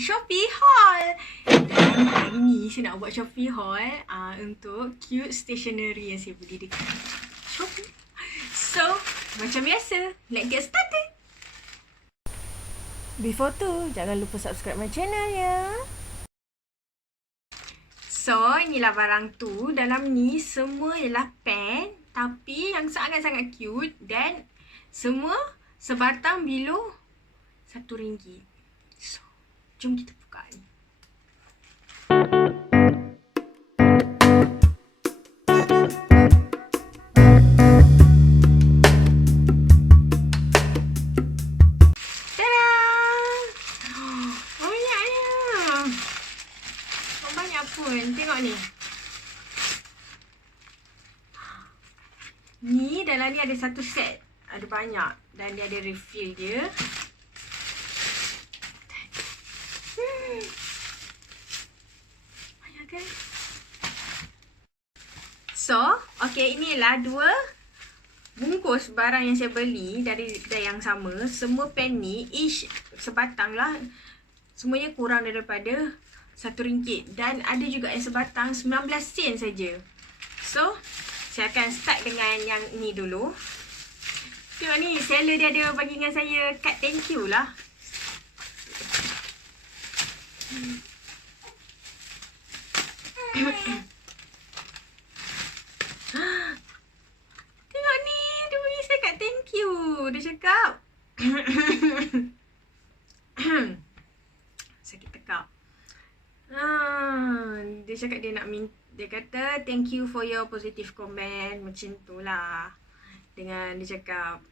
Shopee haul. Dan hari ni saya nak buat Shopee haul untuk cute stationery yang saya beli dekat Shopee. So, macam biasa, let's get started. Before tu, jangan lupa subscribe my channel ya. So, inilah barang tu. Dalam ni semua ialah pen, tapi yang sangat-sangat cute dan semua sebatang below RM1. So, jom kita buka ni. Tengok ni. Ni dalam ni ada satu set. Ada banyak. Dan dia ada refill dia. Banyak kan? So, okay, inilah dua bungkus barang yang saya beli dari kedai yang sama. Semua pen ni, each sebatang lah. Semuanya kurang daripada RM1 dan ada juga yang sebatang 19 sen saja. So, saya akan start dengan yang ni dulu. Tengok ni, seller dia ada bagi dengan saya kad thank you lah. Tengok ni, dia bagi saya kad thank you. Dia cakap sakit tekak. Dia cakap dia nak minta, dia kata thank you for your positive comment, macam tu lah. Dengan dia cakap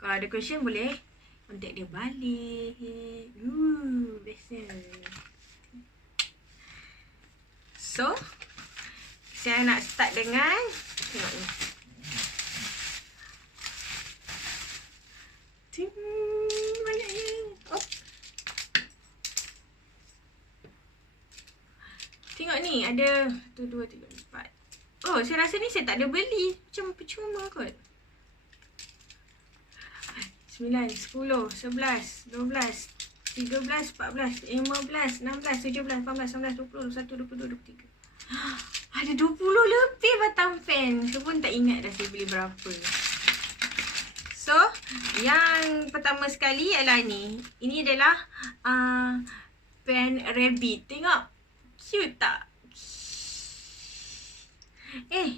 kalau ada question boleh contact dia balik. Bestnya. So, saya nak start dengan, tengok ni. Banyaknya. Tengok ni, ada 1, 2, 3, 4. Oh, saya rasa ni saya tak ada beli. Macam percuma kot. 9, 10, 11, 12, 13, 14, 15, 16, 17, 18, 19, 20, 21, 22, 23. Ada 20 lebih batang pen. Saya pun tak ingat dah saya beli berapa. So, yang pertama sekali ialah ni. Ini adalah pen rabbit. Tengok. Cute tak?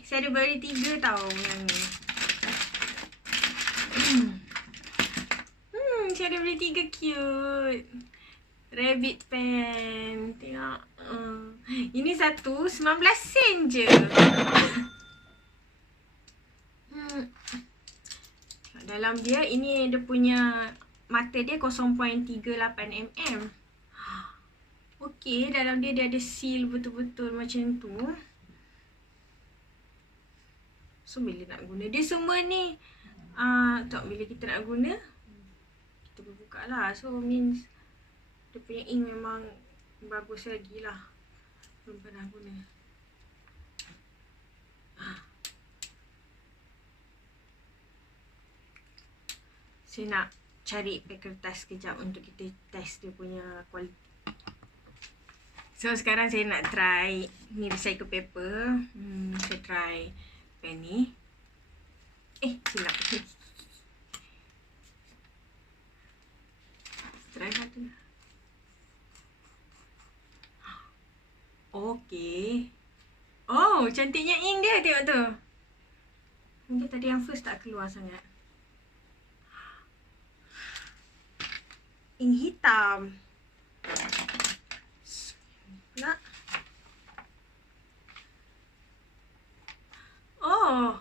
Saya ada beli 3 tau yang ni. Saya ada beli 3 cute rabbit pen. Tengok. Ini satu 19 sen je. Dalam dia, ini dia punya mata dia 0.38mm. Okey, dalam dia ada seal betul-betul macam tu. So, bila nak guna dia semua ni, bila kita nak guna, kita boleh buka lah. So, means dia punya ink memang bagus lagi lah. Belum pernah guna. Saya nak cari kertas kejap untuk kita test dia punya kualiti. So, sekarang saya nak try ni recycle paper. Saya try pen ni. Silap. Try satu. Okay. Oh, cantiknya ink dia. Tengok tu. Mungkin tadi yang first tak keluar sangat. Ink hitam. Nak. Oh.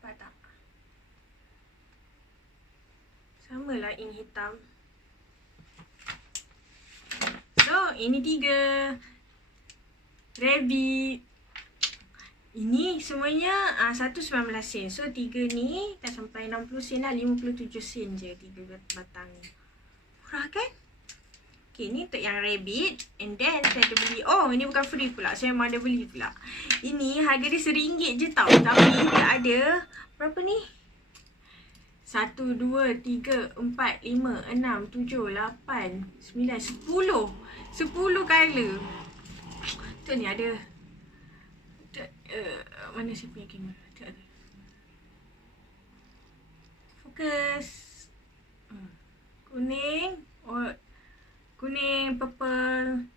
Apa tak? Samalah ink hitam. So, ini 3. Rabbit. Ini semuanya 1.19 sen. So, 3 ni tak sampai 60 sen lah. 57 sen je 3 batang ni. Murah kan? Okay, ni untuk yang rabbit. And then, saya ada beli. Oh, ini bukan free pula. Saya memang ada beli pula. Ini harga dia RM1 je tau. Tapi dia ada, berapa ni? 1, 2, 3, 4, 5, 6, 7, 8, 9, 10. 10 colour. Tu ni ada. Mana saya punya kamera? Fokus. Kuning. Kuning, purple.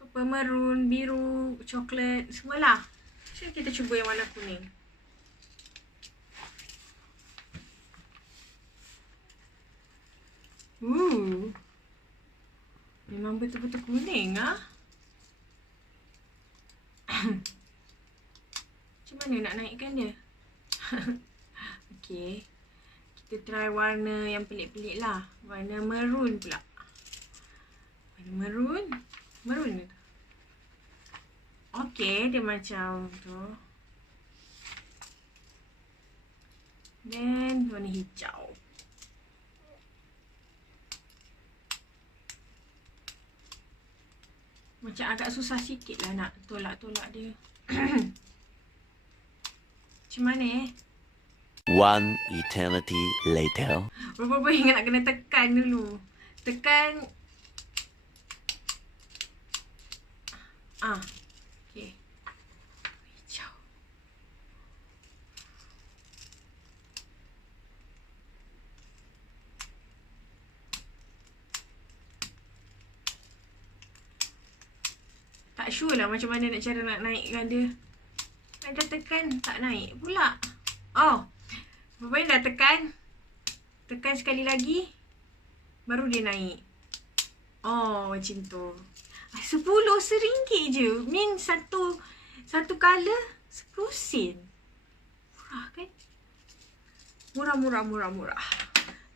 Purple, maroon, biru, coklat. Semualah. So, kita cuba yang warna kuning. Memang betul-betul kuning ah. Macam mana nak naikkan dia? Okey. Kita try warna yang pelik-pelik lah. Warna maroon pula. Warna maroon. Maroon tu. Okey, dia macam tu. Dan warna hijau. Macam agak susah sikit lah nak tolak-tolak dia. Macam mana One eternity later. Berapa ingat nak kena tekan dulu. Tekan. Okay. Hijau. Tak sure lah macam mana nak cara nak naikkan dia. Dah tekan tak naik pula. Berapa dah tekan. Tekan sekali lagi. Baru dia naik. Macam tu. 10 RM1 je. Mean satu colour 10 sen. Murah kan? Murah.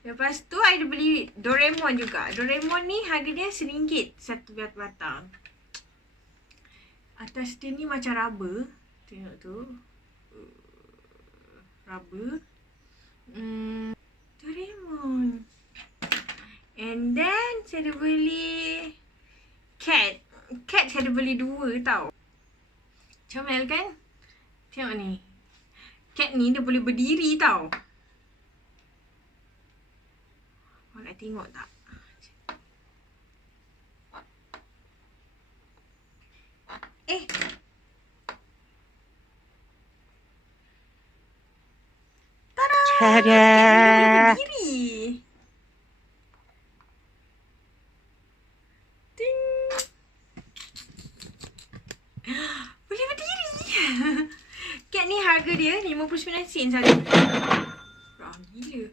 Lepas tu I dah beli Doraemon juga. Doraemon ni harga dia RM1 satu batang. Atas dia ni macam rubber. Tengok tu. Rubber. Doraemon. And then saya dah beli cat. Cat saya dah beli 2 tau. Comel kan? Tengok ni. Cat ni dia boleh berdiri tau. Awak nak tengok tak? Tada! Cat boleh berdiri. Ting. Boleh berdiri. Cat ni harga dia 59 sen saja. Murah gila.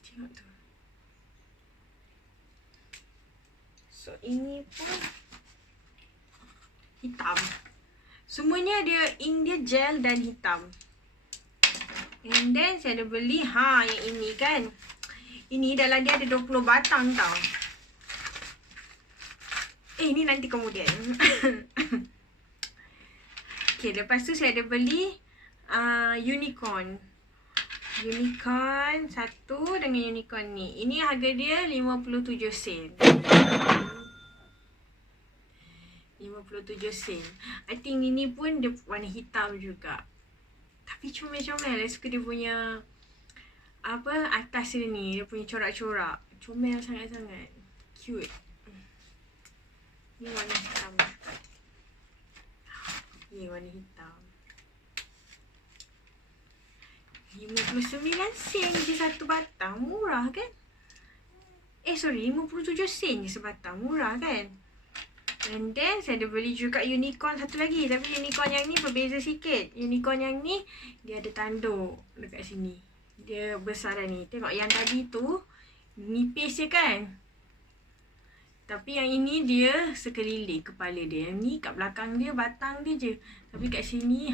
Tengok tu. So ini pun hitam. Semuanya dia ink dia gel dan hitam. And then saya ada beli yang ini kan. Ini dalam dia ada 20 batang tau. Ini nanti kemudian. Okay, lepas tu saya ada beli unicorn. Unicorn satu dengan unicorn ni. Ini harga dia 57 sen. 57 sen. I think ini pun dia warna hitam juga. Tapi comel-comel. I suka dia punya atas dia ni. Dia punya corak-corak. Comel sangat-sangat. Cute. Ni warna hitam juga. Ni warna hitam. 59 sen je satu batang. Murah kan? 57 sen je sebatang. Murah kan? And then saya ada beli juga unicorn satu lagi. Tapi unicorn yang ni berbeza sikit. Unicorn yang ni dia ada tanduk dekat sini. Dia besaran ni. Tengok yang tadi tu nipis je kan? Tapi yang ini dia sekeliling kepala dia. Yang ni kat belakang dia batang dia je. Tapi kat sini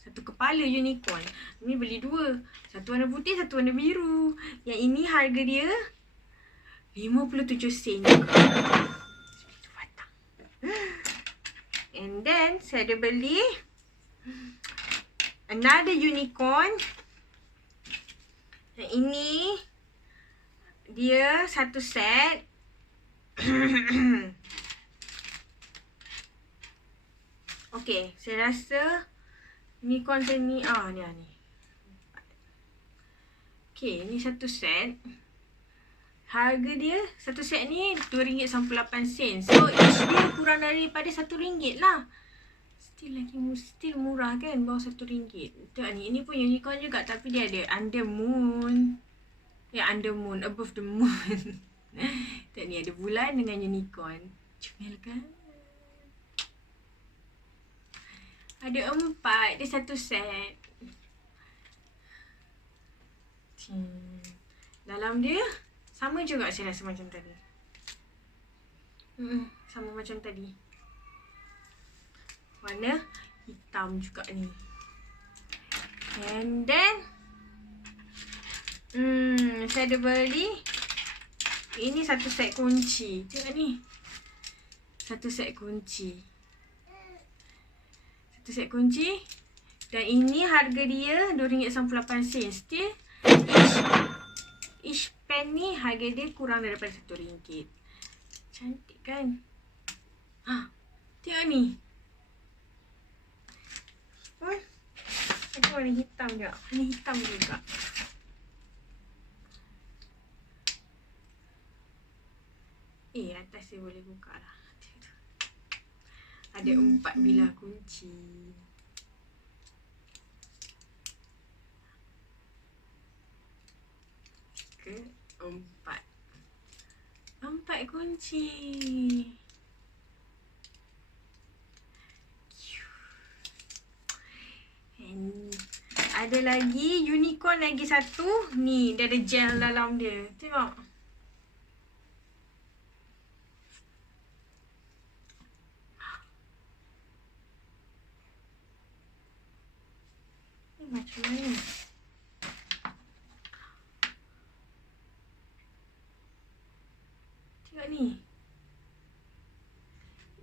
satu kepala unicorn. Ni beli 2. Satu warna putih, satu warna biru. Yang ini harga dia 57 sen juga. And then saya ada beli another unicorn. Yang ini dia satu set. Okay, saya rasa unicorn saya ni ni. Okay, ni satu set. Harga dia, satu set ni RM2.98. So, each dia kurang daripada RM1 lah. Still murah kan, bawah RM1. Tengok ni, ini pun unicorn juga tapi dia ada under moon. Under moon, above the moon. Tengok ni, ada bulan dengan unicorn. Comel kan? Ada 4, dia satu set. Dalam dia sama juga saya rasa macam tadi. Sama macam tadi. Warna hitam juga ni. And then saya ada beli ini satu set kunci. Tengok ni. Satu set kunci. Satu set kunci. Dan ini harga dia RM2.98. Still each pen ni harga dia kurang daripada RM1. Cantik kan? Tengok ni. Aku warna hitam juga. Warna hitam juga. Atas dia boleh buka lah. Ada 4 bilah kunci. Empat kunci. And ada lagi unicorn lagi satu. Ni dia ada gel dalam dia. Tengok. Ni macam mana? Tengok ni.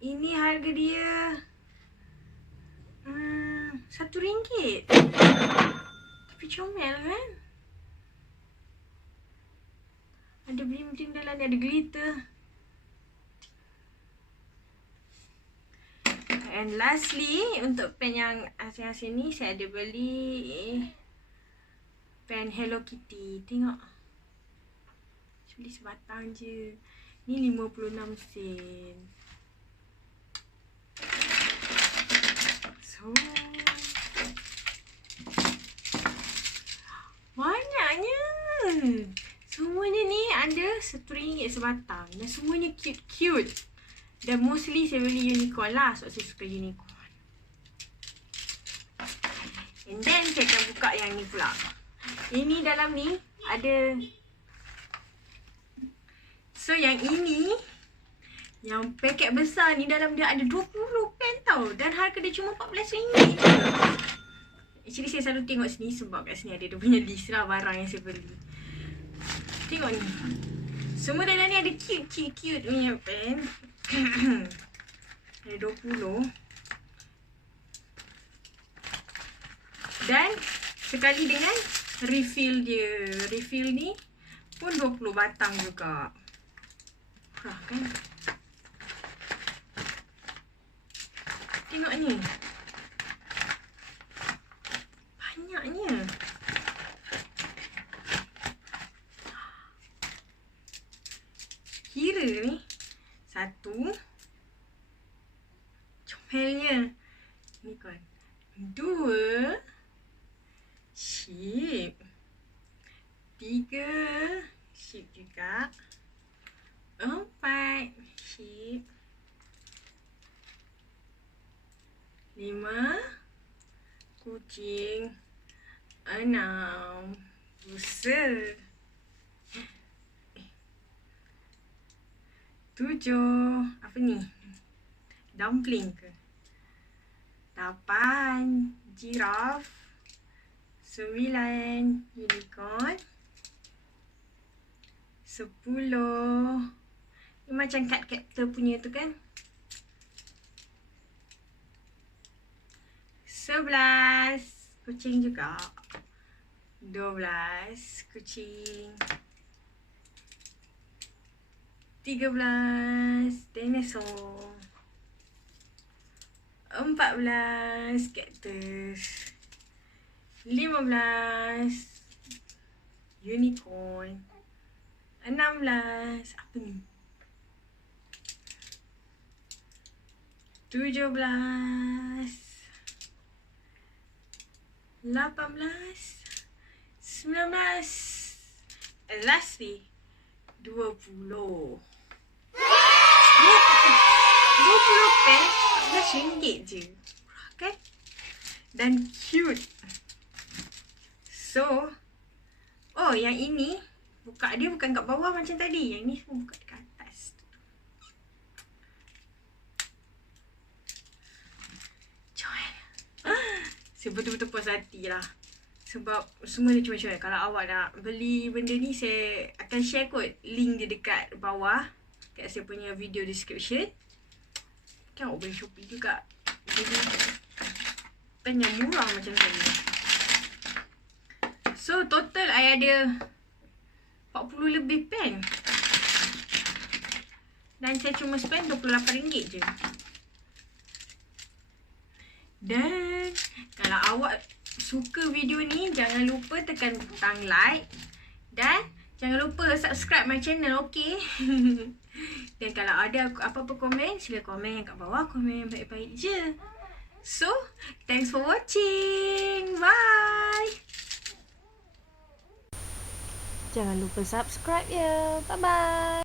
Ini harga dia RM1. Tapi comel kan? Ada bling-bling dalam dia, ada glitter. And lastly, untuk pen yang asing-asing ni, saya ada beli pen Hello Kitty. Tengok. Beli sebatang je. Ni 56 sen. So, banyaknya. Semuanya ni ada RM1 sebatang. Dan semuanya cute-cute. Dan mostly saya beli unicorn lah. Sebab saya suka unicorn. And then saya akan buka yang ni pula. Ini dalam ni ada. So yang ini, yang paket besar ni dalam dia ada 20 pen tau. Dan harga dia cuma RM14 je. Actually saya selalu tengok sini sebab kat sini ada dia punya list lah barang yang saya beli. Tengok ni. Semua dalam ni ada cute punya pen. Ada 20. Dan sekali dengan refill dia. Refill ni pun 20 batang juga. Murah kan? Tengok ni. Banyaknya. Kira ni. Satu. Comelnya. Ni kan. 2. Sheep. 3. Sheep juga. 4. Sheep. 5. Kucing. 6. Busa. 7. Apa ni? Dumpling ke? 8. Giraffe. 9. Unicorn. 10. Ni macam cat captor punya tu kan? 11. Kucing juga. 12. Kucing. 13. Dinosaur. 14. Cactus. 15. unicorn. 16. Apa ni? 17. 18. 19. And lastly, 20. 20 pen RM14 je. Murah kan? Dan cute. So, oh yang ini buka dia bukan kat bawah macam tadi. Yang ni semua buka dekat atas. Join. Saya betul-betul puas hati lah. Sebab semua ni comel-comel. Kalau awak nak beli benda ni, saya akan share kot link dia dekat bawah. Kat saya punya video description. Kan awak beli Shopee juga. Jadi pen yang murah macam ni. So total I ada 40 lebih pen. Dan saya cuma spend RM28 je. Dan kalau awak suka video ni, jangan lupa tekan butang like. Dan jangan lupa subscribe my channel, okay? Dan kalau ada apa-apa komen, sila komen kat bawah. Komen yang baik-baik je. So, thanks for watching. Bye. Jangan lupa subscribe ya. Bye-bye.